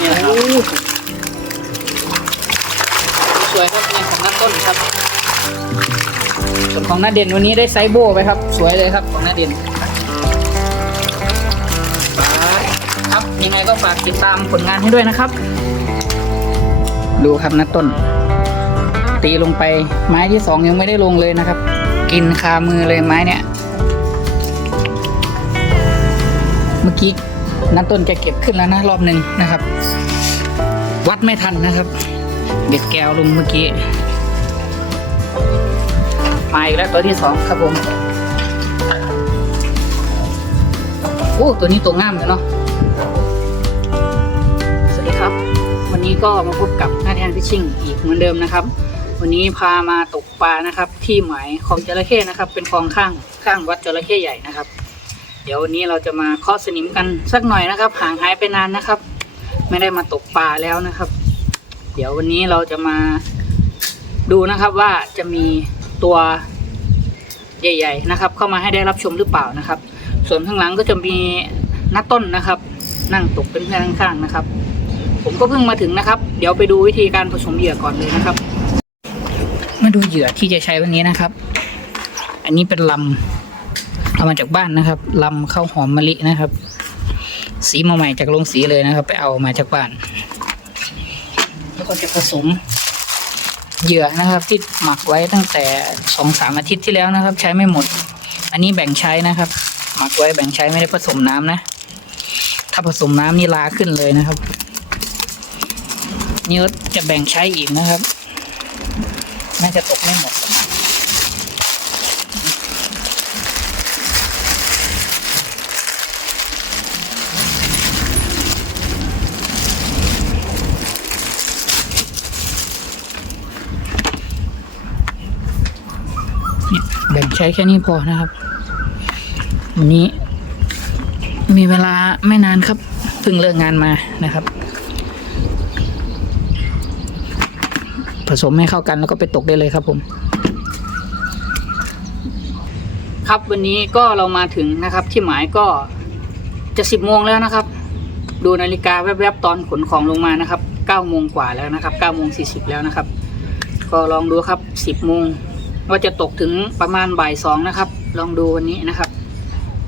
นี่แหละครับสวยครับในของหน้าต้นครับส่วนของหน้าเด่นวันนี้ได้ไซโบไปครับ สวยเลยครับของหน้าเด่นครับยังไงก็ฝากติดตามผลงานให้ด้วยนะครับ ดูครับหน้าต้น ตีลงไปไม้ที่สองยังไม่ได้ลงเลยนะครับ กินคามือเลยไม้เนี่ย เมื่อกี้ น้าต้นแกเก็บขึ้นแล้วนะรอบหนึ่งนะครับ วัดไม่ทันนะครับ เด็ดแก้วลงเมื่อกี้มาอีกแล้วตัวที่สองครับผมโอ้ตัวนี้ตัวง่ามเลยเนาะสวัสดีครับ วันนี้ก็มาพบกับหน้าแทนฟิชชิ่งอีกเหมือนเดิมนะครับ วันนี้พามาตกปลานะครับ ที่หมายคลองจระเข้นะครับ เป็นคลองข้างข้างวัดจระเข้ใหญ่นะครับ เดี๋ยววันนี้เราจะมาเคาะสนิมกันสักหน่อยนะครับ ห่างหายไปนานนะครับ ไม่ได้มาตกปลาแล้วนะครับ เดี๋ยววันนี้เราจะมาดูนะครับว่าจะมีตัวใหญ่ ๆ นะครับ เข้ามาให้ได้รับชมหรือเปล่านะครับ ส่วนข้างหลังก็จะมีนักต้นนะครับ นั่งตกเป็นเพื่อนข้างๆนะครับ ผมก็เพิ่งมาถึงนะครับ เดี๋ยวไปดูวิธีการผสมเหยื่อก่อนเลยนะครับ มาดูเหยื่อที่จะใช้วันนี้นะครับ อันนี้เป็นลำ เอามาจากบ้านนะครับลำข้าวหอมมะลินะครับ สีมาใหม่จากโรงสีเลยนะครับ ไปเอามาจากบ้าน แล้วก็จะผสมเหยื่อนะครับ ที่หมักไว้ตั้งแต่สองสามอาทิตย์ที่แล้วนะครับ ใช้ไม่หมด อันนี้แบ่งใช้นะครับ หมักไว้แบ่งใช้ไม่ได้ผสมน้ำนะ ถ้าผสมน้ำนี่ลาขึ้นเลยนะครับนี่ก็จะแบ่งใช้อีกนะครับ น่าจะตกไม่หมดหรอกเนี่ยแบ่ง ใช้แค่นี้พอนะครับวันนี้ มีเวลาไม่นานครับเพิ่งเลิกงานมานะครับ ผสมให้เข้ากันแล้วก็ไปตกได้เลยครับผม ครับวันนี้ก็เรามาถึงนะครับ ที่หมายก็จะสิบโมงแล้วนะครับ ดูนาฬิกาแวบๆตอนขนของลงมานะครับเก้าโมงกว่าแล้วนะครับเก้าโมงสี่สิบแล้วนะครับ ก็ลองดูครับสิบโมง ว่าจะตกถึงประมาณบ่ายสองนะครับ ลองดูวันนี้นะครับ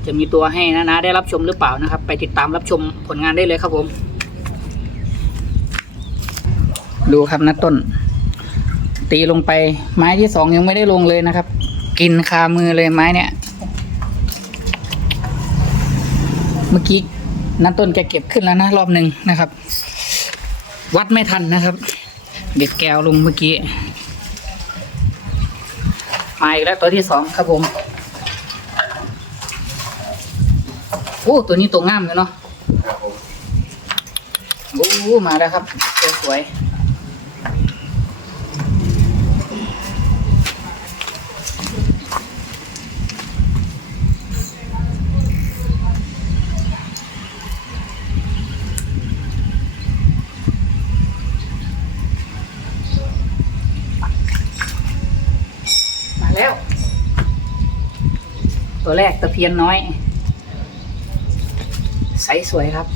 จะมีตัวให้นะนะได้รับชมหรือเปล่านะครับ ไปติดตามรับชมผลงานได้เลยครับผม ดูครับนะต้น ตีลงไปไม้ที่สองยังไม่ได้ลงเลยนะครับ กินคามือเลยไม้เนี่ย เมื่อกี้นันต้นแกเก็บขึ้นแล้วนะรอบหนึ่งนะครับ วัดไม่ทันนะครับ เด็ดแก้วลงเมื่อกี้ มาอีกแล้วตัวที่สองครับผมโอ้ตัวนี้ตัวงามเลยเนาะโอ้มาแล้วครับตัวสวย แล้ว ตัวแรกตะเพียนน้อย ใสสวยครับ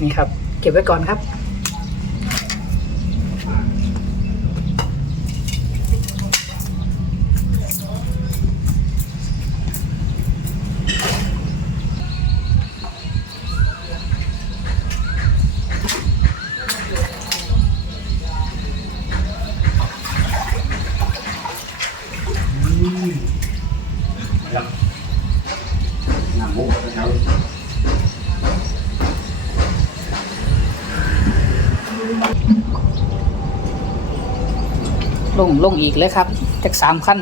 นี่ครับ เก็บไว้ก่อนครับ ลงลงอีกเลยครับจากสามขั้น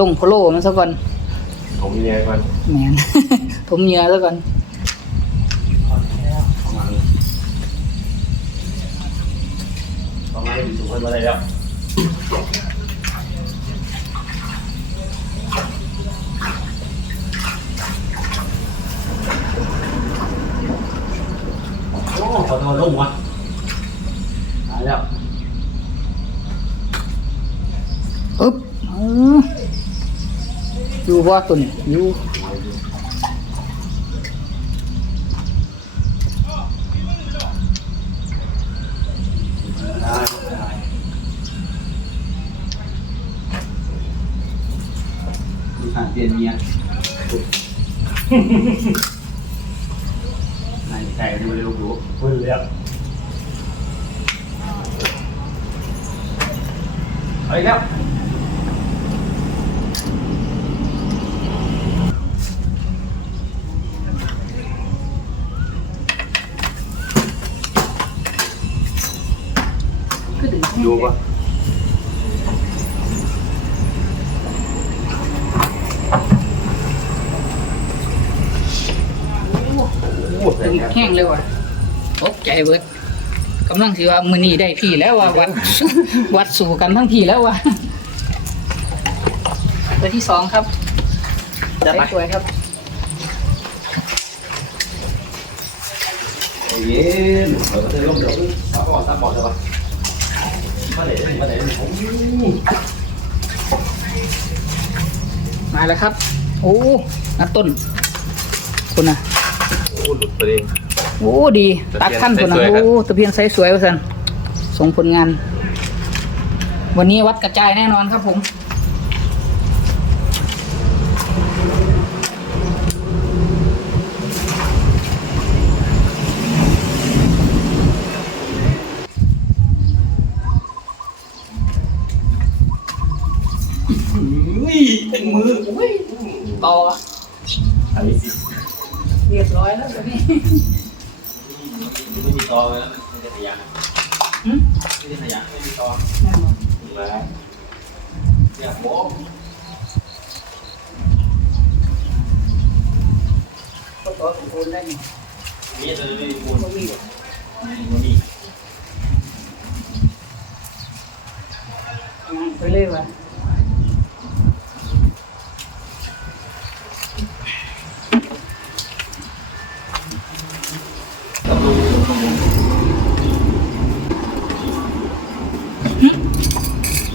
ลงโพโลมันซะก่อนผมมีอะไรมันแมนผมเหงื่อซะก่อนประมาณอยู่สุพรรณมาเลยแล้วโอ้ขอโทษลุ่มวะตายแล้ว ปึ๊บอ๋อ อยู่ว่าตัวนี้อยู่มีผ่านเปลี่ยนเมียนายไก่นี่มาเร็วดูพูดเรียกเฮ้ยแล้ว ดึงดูปะดึงแห้งเลยว่ะตกใจเบิดกำลังสิว่ามือนี้ได้พี่แล้วว่าวัด วัดสู่กันทั้งพี่แล้วว่ะตัวที่สองครับจะไปสวยๆครับเย็นเราจะร่มเดี๋ยวซับก่อนซับก่อนใช่ปะ มาเดี๋ยวมาเดี๋ยวผมมาแล้วครับ โอ้นัดต้นคุณนะโอ้หลุดไปเอง โอ้ดีตะตักเพียนขั้นคุณนะไซส์สวยครับโอ้ตะเพียนไซส์สวยว่าสันส่งผลงาน วันนี้วัดกระจายแน่นอนครับผม นี่เป็นมือ ต่ออันนี้สิเรียบร้อยแล้วตัวนี้ไม่มีตอเลยนะไม่ได้ขยะหืมไม่ได้ขยะไม่มีตอแน่นอนแล้วอย่าโป๊ะก็ต่อสมบูรณ์ได้นี่นี่จะไม่มีมูลก็มีมันมีงานไปเลยว่ะ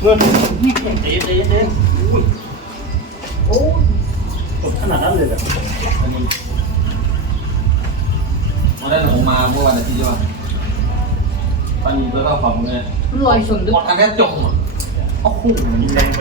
เงินนี่เห็นเจ๊เจ๊เจ๊อุ้ยโอ้ตกขนาดนั้นเลยเหรออันนี้วันนั้นผมมาเมื่อวันอาทิตย์ใช่ป่ะปันนี้ตัวเท่าฝั่งเลยมันลอยชนดึหกมดกันแค่จงอะโอ้โหยิงแรงไป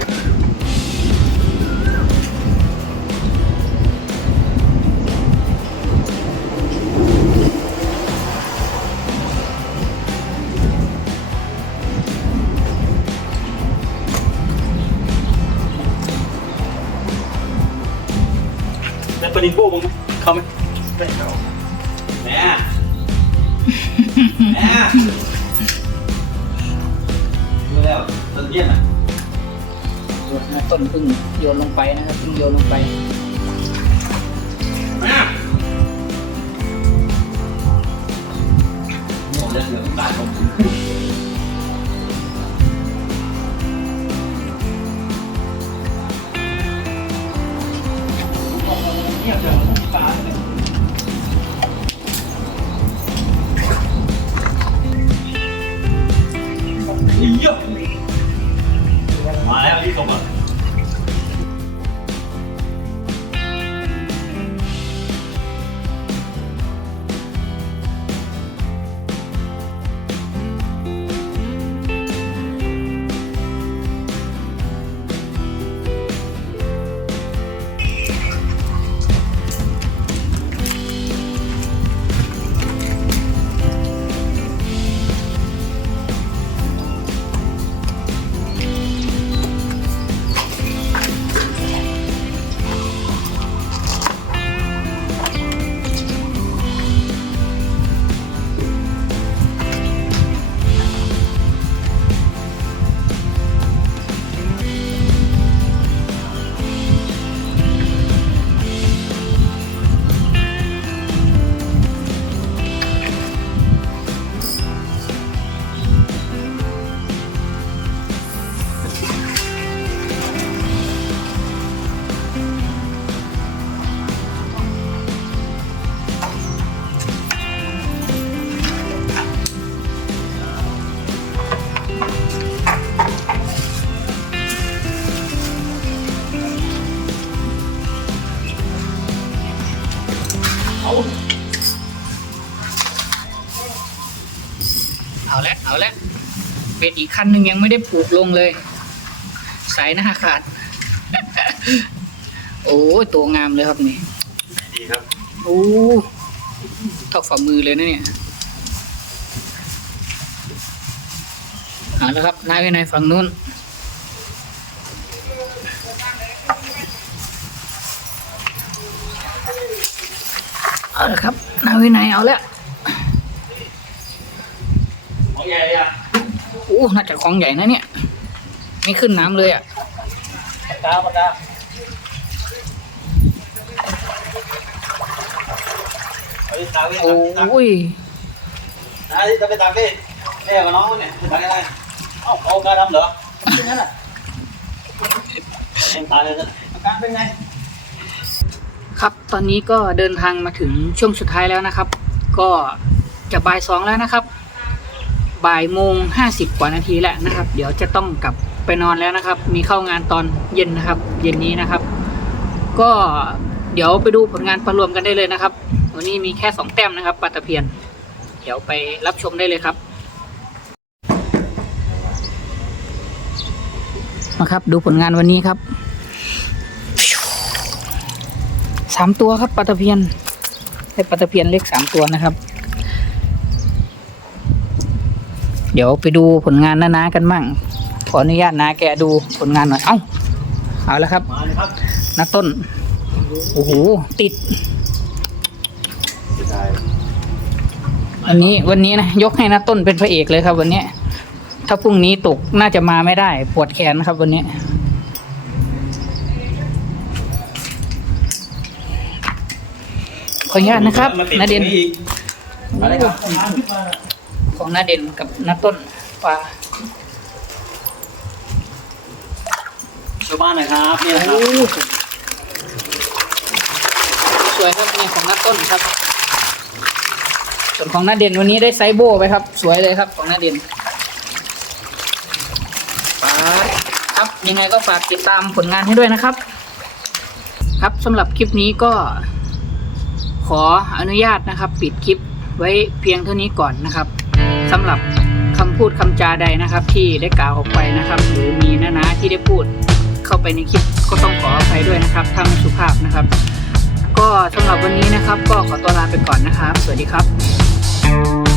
ในประเด็นโบ้มึงเข้าไหมไม่เข้าแม่แม่ดูแล้วต้นเยี่ยมอะต้นพึ่งโยนลงไปนะครับพึ่งโยนลงไป เอาละเอาละเบ็ดอีกขั้นหนึ่งยังไม่ได้ผูกลงเลย สายหน้าขาด โอ้ยตัวงามเลยครับนี่ดีครับโอ้ทอกฝ่ามือเลยนะเนี่ยเอาละครับนายไปไหนฝั่งนู้น เอาละครับนายวินัยเอาแล้วของใหญ่เลยอะโอ้น่าจะของใหญ่นะเนี่ย ไม่ขึ้นน้ำเลยอะปากกาปากกาเอาดิตาเว้ยโอ้ยนะที่จะไปตามพี่แม่กับน้องเนี่ยจะไปอะไรเอ้าเอากาดำเหรอเป็นงั้นอะเอ็มตายเลยนะอาการเป็นไง ครับตอนนี้ก็เดินทางมาถึงช่วงสุดท้ายแล้วนะครับ ก็จะบ่ายสองแล้วนะครับ บ่ายโมงห้าสิบกว่านาทีแล้วนะครับ เดี๋ยวจะต้องกลับไปนอนแล้วนะครับ มีเข้างานตอนเย็นนะครับ เย็นนี้นะครับ ก็เดี๋ยวไปดูผลงานประรวมกันได้เลยนะครับวันนี้มีแค่สองแต้มนะครับปาตะเพียน เดี๋ยวไปรับชมได้เลยครับมาครับดูผลงานวันนี้ครับ สามตัวครับปลาตะเพียนได้ปลาตะเพียนเล็กสามตัวนะครับ เดี๋ยวไปดูผลงานน้าๆกันมั่ง ขออนุญาตนาแกดูผลงานหน่อย เอ้า เอาแล้วครับมาเลยครับนาต้น โอ้โห ติดใช่วันนี้วันนี้นะ ยกให้นาต้นเป็นพระเอกเลยครับ วันนี้ ถ้าพรุ่งนี้ตกน่าจะมาไม่ได้ ปวดแขนครับวันนี้ ขออนุญาตนะครับนาเด่นอะไรครับของนาเด่นกับนาต้นปลาชาวบ้านหน่อยครับนี่นะครับโอ้สวยครับนี่ของนาต้นครับ ส่วนของนาเด่นวันนี้ได้ไซโบไปครับ สวยเลยครับของนาเด่นปาดครับยังไงก็ฝากติดตามผลงานให้ด้วยนะครับ ครับสำหรับคลิปนี้ก็ ขออนุญาตนะครับ ปิดคลิปไว้เพียงเท่านี้ก่อนนะครับสำหรับคำพูดคำจาใดนะครับ ที่ได้กล่าวออกไปนะครับ หรือมีนานาที่ได้พูดเข้าไปในคลิปก็ต้องขออภัยด้วยนะครับถ้าไม่สุภาพนะครับ ก็สำหรับวันนี้นะครับ ก็ขอตัวลาไปก่อนนะครับ สวัสดีครับ